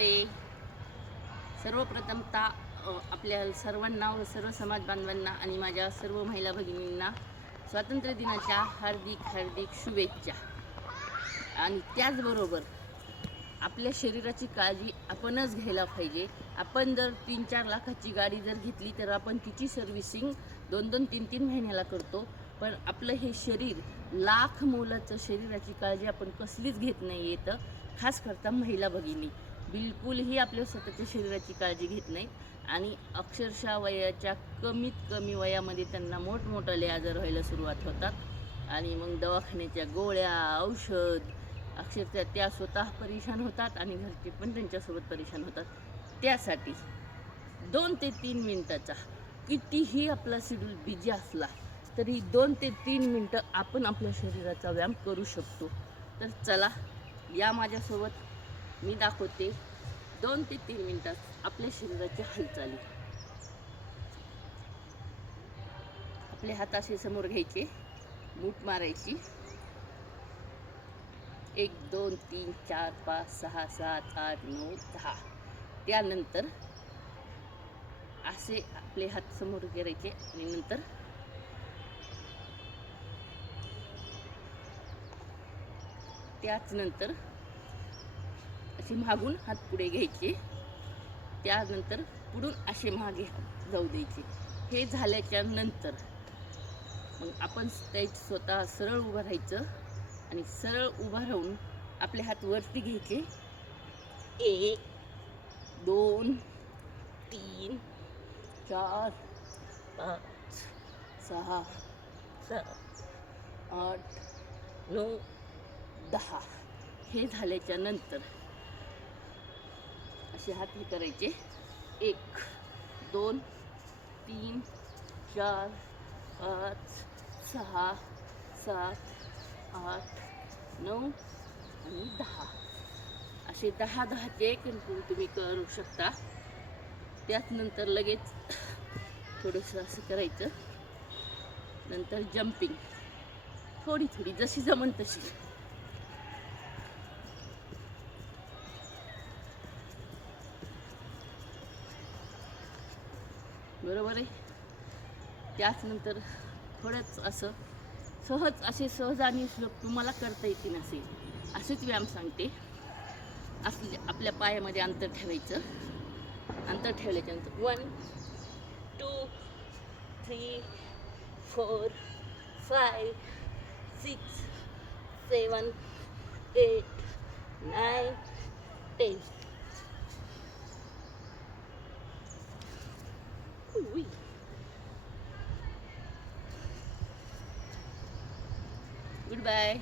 नमस्ते. सर्वप्रथमतः आपल्या सर्वांना व सर्व समाज बांधवांना आणि माझ्या सर्व महिला भगिनींना स्वातंत्र्य दिनाच्या हार्दिक हार्दिक शुभेच्छा. आणि त्याचबरोबर आपल्या शरीराची काळजी आपणच घ्यायला पाहिजे. आपण जर 3-4 लाखाची गाडी जर घेतली तर आपण तिची सर्व्हिसिंग 2-2, 3-3 महिन्याला करतो. पण आपलं हे शरीर लाख मोलाचं, शरीराची काळजी आपण कसलीच घेत नाही येतं. खास करता महिला भगिनी बिलकुलही आपल्या स्वतःच्या शरीराची काळजी घेत नाही आणि अक्षरशः वयाच्या कमीत कमी वयामध्ये त्यांना मोठमोठाले आजार व्हायला सुरुवात होतात. आणि मग दवाखान्याच्या गोळ्या, औषध, अक्षरशः त्या स्वतः परेशान होतात आणि घरचे पण त्यांच्यासोबत परेशान होतात. त्यासाठी 2 ते 3 मिनटाचा, कितीही आपला शेड्यूल बिझी असला तरी 2 ते 3 मिनटं आपण आपल्या शरीराचा व्यायाम करू शकतो. तर चला या माझ्यासोबत, मी दाखवते 2 ते 3 मिनटात आपल्या शरीराची हालचाली. आपले हात असे समोर घ्यायचे, मूठ मारायची. 1 2 3 4 5 6 7 8 9 10. त्यानंतर असे आपले हात समोर करायचे आणि नंतर त्यानंतर असे मागून हात पुढे घ्यायचे. त्यानंतर पुढून असे मागे जाऊ द्यायचे. हे झाल्याच्या नंतर मग आपण स्वतः सरळ उभं राहायचं आणि सरळ उभं राहून आपले हात वरती घ्यायचे. 1 2 3 4 5 6 7 8 9 10. हे झाल्याच्या नंतर असे हात हे करायचे. 1 2 3 4 5 6 7 8 9 आणि 10. असे 10-10चे कंटिन्यू तुम्ही करू शकता. त्यानंतर लगेच थोडंसं असं करायचं. नंतर जम्पिंग थोडी थोडी जशी जमन तशी. बरोबर आहे. त्याचनंतर थोडंच असं सहज, असे सहज आणि श्लोक तुम्हाला करता येतील असेच व्यायाम सांगते. आपल्या पायामध्ये अंतर ठेवायचं. अंतर ठेवल्याच्यानंतर 1 2 3 4 5 6 7 8 9 10. Goodbye.